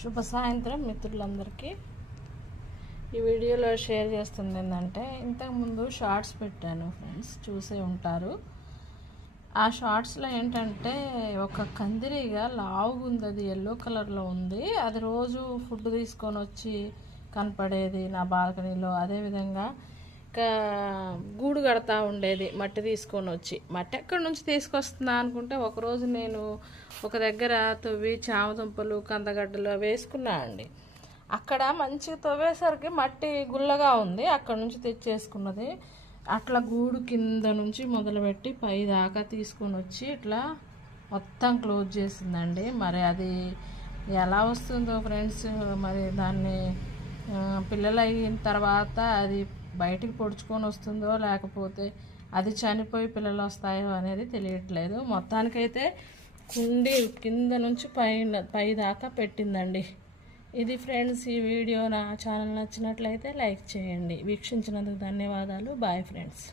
శుభ సాయంత్రం మిత్రులందరికీ. ఈ వీడియోలో షేర్ చేస్తుంది ఏంటంటే, ఇంతకుముందు షార్ట్స్ పెట్టాను ఫ్రెండ్స్, చూసే ఉంటారు. ఆ షార్ట్స్లో ఏంటంటే ఒక కందిరీగా లావుగా ఉంది, అది ఎల్లో కలర్లో ఉంది. అది రోజు ఫుడ్ తీసుకొని వచ్చి కనపడేది నా బాల్కనీలో. అదేవిధంగా గూడు కడతా ఉండేది మట్టి తీసుకొని వచ్చి. మట్టి ఎక్కడి నుంచి తీసుకొస్తుందా అనుకుంటే, ఒకరోజు నేను ఒక దగ్గర తవ్వి చామదుంపలు కందగడ్డలు వేసుకున్నా అండి. అక్కడ మంచిగా తవ్వేసరికి మట్టి గుల్లగా ఉంది, అక్కడ నుంచి తెచ్చేసుకున్నది. అట్లా గూడు కింద నుంచి మొదలుపెట్టి పై దాకా తీసుకొని వచ్చి ఇట్లా మొత్తం క్లోజ్ చేసిందండి. మరి అది ఎలా వస్తుందో ఫ్రెండ్స్, మరి దాన్ని పిల్లలు అయిన తర్వాత అది బయటికి పొడుచుకొని వస్తుందో లేకపోతే అది చనిపోయి పిల్లలు వస్తాయో అనేది తెలియట్లేదు. మొత్తానికైతే కుండి కింద నుంచి పై దాకా పెట్టిందండి. ఇది ఫ్రెండ్స్, ఈ వీడియో నా ఛానల్ నచ్చినట్లయితే లైక్ చేయండి. వీక్షించినందుకు ధన్యవాదాలు. Bye friends.